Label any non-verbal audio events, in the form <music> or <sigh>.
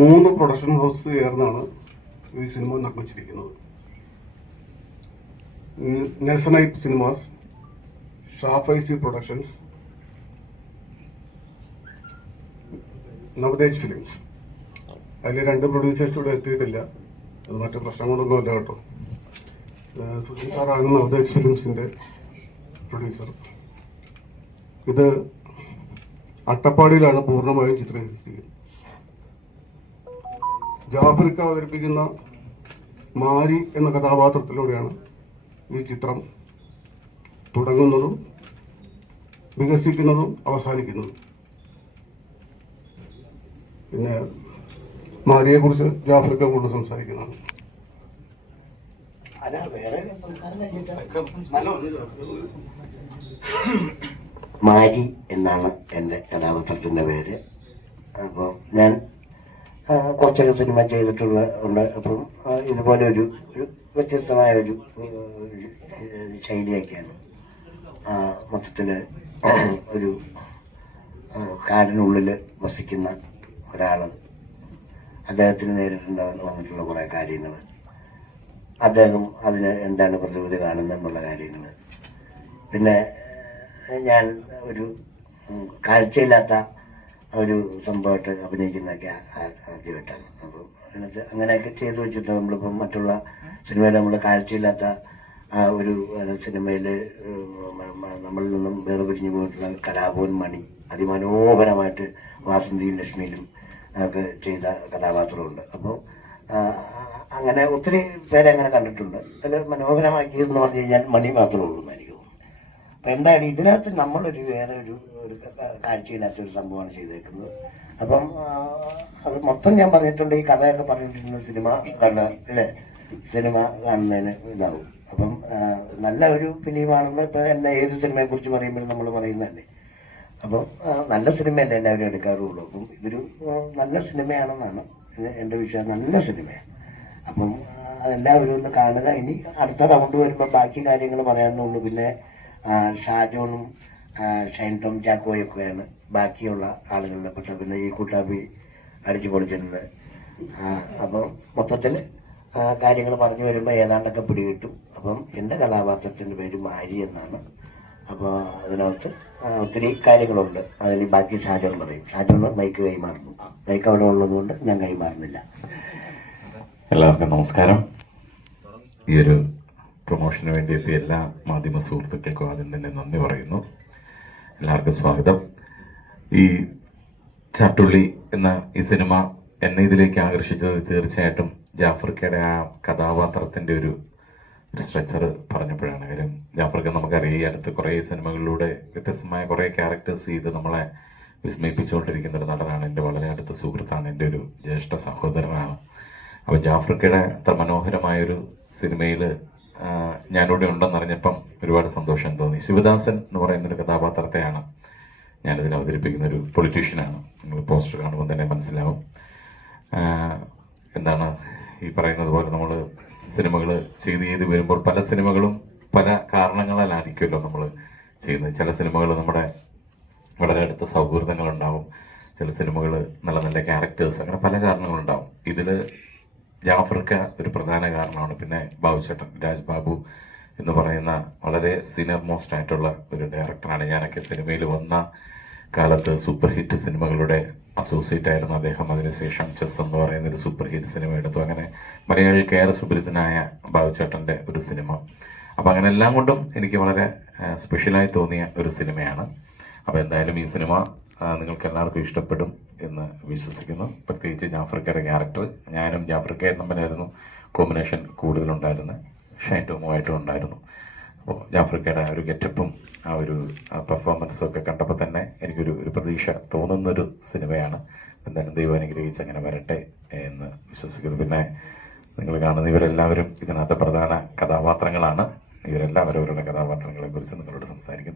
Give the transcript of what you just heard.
മൂന്ന് production house ചേർന്നാണ് ഈ സിനിമ നിർമ്മിച്ചിരിക്കുന്നത്. നെസനൈറ്റ് സിനിമാസ് ഷാഫൈസി പ്രൊഡക്ഷൻസ് നവതേജ് ഫിലിംസ് അതിൽ രണ്ട് പ്രൊഡ്യൂസേഴ്സ് ഇവിടെ എത്തിയിട്ടില്ല. അത് മറ്റു പ്രശ്നങ്ങളൊന്നുമല്ല കേട്ടോ. ഏഹ് സുജിൻ സാറാണ് നവതേജ് ഫിലിംസിന്റെ പ്രൊഡ്യൂസർ ഇത് അട്ടപ്പാടിയിലാണ് പൂർണമായും ചിത്രീകരിച്ചിരിക്കുന്നത്. ജാഫറിക്ക അവതരിപ്പിക്കുന്ന മാരി എന്ന കഥാപാത്രത്തിലൂടെയാണ് ഈ ചിത്രം തുടങ്ങുന്നതും വികസിക്കുന്നതും അവസാനിക്കുന്നതും. പിന്നെ മാരിയെക്കുറിച്ച് ജാഫറിക്ക കൂടുതൽ സംസാരിക്കുന്നതാണ്. അല്ല വേറെ സംസാരം മാരി എന്നാണ് എന്റെ കഥാപാത്രത്തിന്റെ പേര്. അപ്പോൾ ഞാൻ കുറച്ചൊക്കെ സിനിമ ചെയ്തിട്ടുള്ള ഉണ്ട്. അപ്പം ഇതുപോലെ ഒരു ഒരു വ്യത്യസ്തമായ ഒരു ശൈലിയൊക്കെയാണ് മൊത്തത്തിൽ <clears throat> ഒരു കാടിനുള്ളിൽ വസിക്കുന്ന ഒരാൾ അദ്ദേഹത്തിന് നേരിട്ടുണ്ട് വന്നിട്ടുള്ള കുറേ കാര്യങ്ങൾ അദ്ദേഹം അതിന് എന്താണ് പ്രതിവിധി കാണുന്നത് എന്നുള്ള കാര്യങ്ങൾ പിന്നെ ഞാൻ ഒരു കാഴ്ചയില്ലാത്ത ഒരു സംഭവമായിട്ട് അഭിനയിക്കുന്നതൊക്കെ ആദ്യമായിട്ടാണ്. അപ്പം അതിനകത്ത് അങ്ങനെയൊക്കെ ചെയ്തു വെച്ചിട്ട് നമ്മളിപ്പം മറ്റുള്ള സിനിമയിൽ നമ്മൾ കാഴ്ചയില്ലാത്ത ആ ഒരു സിനിമയിൽ നമ്മളിൽ നിന്നും വേറെ വേർപിരിഞ്ഞു പോയിട്ടുള്ള കലാഭവൻ മണി അതിമനോഹരമായിട്ട് വാസന്തിയും ലക്ഷ്മിയിലും ഒക്കെ ചെയ്ത കഥാപാത്രമുണ്ട്. അപ്പോൾ അങ്ങനെ ഒത്തിരി പേരെ അങ്ങനെ കണ്ടിട്ടുണ്ട്. അതിൽ മനോഹരമാക്കിയതെന്ന് പറഞ്ഞു കഴിഞ്ഞാൽ മണി മാത്രമേ ഉള്ളൂ തോന്നുന്നു അപ്പം എന്തായാലും ഇതിനകത്ത് നമ്മളൊരു വേറെ ഒരു ഒരു കാഴ്ചയില്ലാത്ത ഒരു സംഭവമാണ് ചെയ്തേക്കുന്നത്. അപ്പം അത് മൊത്തം ഞാൻ പറഞ്ഞിട്ടുണ്ട് ഈ കഥയൊക്കെ പറഞ്ഞിട്ടിരുന്ന സിനിമ കണ്ട അല്ലേ? സിനിമ കാണുന്നതിന് ഇതാവും. അപ്പം നല്ല ഒരു ഫിലിമാണെന്ന് ഇപ്പം എല്ലാ ഏത് സിനിമയെ കുറിച്ച് പറയുമ്പോഴും നമ്മൾ പറയുന്നതല്ലേ? അപ്പം നല്ല സിനിമയല്ലേ എല്ലാവരും എടുക്കാറുള്ളൂ. അപ്പം ഇതൊരു നല്ല സിനിമയാണെന്നാണ് എന്റെ വിഷയം നല്ല സിനിമയാണ്. അപ്പം എല്ലാവരും ഒന്ന് കാണുക. ഇനി അടുത്ത റൗണ്ട് വരുമ്പോൾ ബാക്കി കാര്യങ്ങൾ പറയാനുള്ളൂ. പിന്നെ ഷാജോണും ഷൈൻ ടോം ചാക്കോയൊക്കെയാണ് ബാക്കിയുള്ള ആളുകളിലെ പെട്ട. പിന്നെ ഈ കൂട്ടാപ്പി അടിച്ചു പൊളിച്ചിട്ടുണ്ട്. അപ്പം മൊത്തത്തിൽ കാര്യങ്ങൾ പറഞ്ഞു വരുമ്പോൾ ഏതാണ്ടൊക്കെ പിടികിട്ടും. അപ്പം എന്റെ കഥാപാത്രത്തിന്റെ പേര് മാരി എന്നാണ്. അപ്പോൾ അതിനകത്ത് ഒത്തിരി കാര്യങ്ങളുണ്ട്. അതിൽ ബാക്കി ഷാജോൺ പറയും. ഷാജോൺ മൈക്ക് കൈമാറുന്നു. മൈക്ക് അവിടെ ഉള്ളതുകൊണ്ട് ഞാൻ കൈമാറുന്നില്ല. എല്ലാവർക്കും നമസ്കാരം. ഈ ഒരു പ്രൊമോഷന് വേണ്ടി എത്തിയ എല്ലാ മാധ്യമ സുഹൃത്തുക്കൾക്കും ആദ്യം തന്നെ നന്ദി പറയുന്നു. എല്ലാവർക്കും സ്വാഗതം. ഈ ചാട്ടുള്ളി എന്ന ഈ സിനിമ എന്നെ ഇതിലേക്ക് ആകർഷിച്ചത് തീർച്ചയായിട്ടും ജാഫർക്കയുടെ ആ കഥാപാത്രത്തിന്റെ ഒരു ഒരു സ്ട്രക്ചർ പറഞ്ഞപ്പോഴാണ്. കാര്യം ജാഫർക്ക് നമുക്കറിയാം ഈ അടുത്ത് കുറേ സിനിമകളിലൂടെ വ്യത്യസ്തമായ കുറേ ക്യാരക്ടേഴ്സ് ചെയ്ത് നമ്മളെ വിസ്മയിപ്പിച്ചുകൊണ്ടിരിക്കുന്ന ഒരു നടനാണ് എന്റെ വളരെ അടുത്ത സുഹൃത്താണ് എന്റെ ഒരു ജ്യേഷ്ഠ സഹോദരനാണ്. അപ്പോൾ ജാഫർക്കയുടെ അത്ര മനോഹരമായൊരു സിനിമയിൽ ഞാനിവിടെ ഉണ്ടെന്നറിഞ്ഞപ്പം ഒരുപാട് സന്തോഷം തോന്നി. ശിവദാസൻ എന്ന് പറയുന്ന ഒരു കഥാപാത്രത്തെയാണ് ഞാനിതിൽ അവതരിപ്പിക്കുന്ന ഒരു പൊളിറ്റീഷ്യനാണ് നിങ്ങൾ പോസ്റ്റർ കാണുമ്പോൾ തന്നെ മനസ്സിലാവും. എന്താണ് ഈ പറയുന്നത് പോലെ നമ്മൾ സിനിമകൾ ചെയ്ത് ചെയ്ത് വരുമ്പോൾ പല സിനിമകളും പല കാരണങ്ങളാലായിരിക്കുമല്ലോ നമ്മൾ ചെയ്യുന്നത്. ചില സിനിമകൾ നമ്മുടെ വളരെ അടുത്ത സൗഹൃദങ്ങളുണ്ടാവും. ചില സിനിമകൾ നല്ല നല്ല ക്യാരക്ടേഴ്സ് അങ്ങനെ പല കാരണങ്ങളുണ്ടാവും. ഇതിൽ ജാഫർക്ക ഒരു പ്രധാന കാരണമാണ്. പിന്നെ ബാബുചേട്ടൻ രാജ് ബാബു എന്ന് പറയുന്ന വളരെ സീനിയർ മോസ്റ്റ് ആയിട്ടുള്ള ഒരു ഡയറക്ടറാണ് ഞാനൊക്കെ സിനിമയിൽ വന്ന കാലത്ത് സൂപ്പർ ഹിറ്റ് സിനിമകളുടെ അസോസിയേറ്റ് ആയിരുന്നു അദ്ദേഹം. അതിനുശേഷം ചെസ് എന്ന് പറയുന്ന ഒരു സൂപ്പർ ഹിറ്റ് സിനിമ എടുത്തു. അങ്ങനെ മലയാളികൾക്ക് ഏറെ സുപരിചിതനായ ബാബുചേട്ടന്റെ ഒരു സിനിമ. അപ്പം അങ്ങനെ എല്ലാം കൊണ്ടും എനിക്ക് വളരെ സ്പെഷ്യലായി തോന്നിയ ഒരു സിനിമയാണ്. അപ്പോൾ എന്തായാലും ഈ സിനിമ നിങ്ങൾക്ക് എല്ലാവർക്കും ഇഷ്ടപ്പെടും എന്ന് വിശ്വസിക്കുന്നു. പ്രത്യേകിച്ച് ജാഫർക്കയുടെ ക്യാരക്ടർ ഞാനും ജാഫർക്കയും തമ്മിലായിരുന്നു കോമ്പിനേഷൻ കൂടുതലുണ്ടായിരുന്നത്. ഷൈൻ ടോമുമായിട്ടും ഉണ്ടായിരുന്നു. അപ്പോൾ ജാഫർക്കയുടെ ആ ഒരു ഗെറ്റപ്പും ആ ഒരു പെർഫോമൻസും ഒക്കെ കണ്ടപ്പോൾ തന്നെ എനിക്കൊരു ഒരു പ്രതീക്ഷ തോന്നുന്നൊരു സിനിമയാണ്. എന്തായാലും ദൈവം അനുഗ്രഹിച്ച് അങ്ങനെ വരട്ടെ എന്ന് വിശ്വസിക്കുന്നു. പിന്നെ നിങ്ങൾ കാണുന്ന ഇവരെല്ലാവരും ഇതിനകത്തെ പ്രധാന കഥാപാത്രങ്ങളാണ്. ഇവരെല്ലാവരും അവരുടെ കഥാപാത്രങ്ങളെക്കുറിച്ച് നിങ്ങളോട് സംസാരിക്കുന്നു.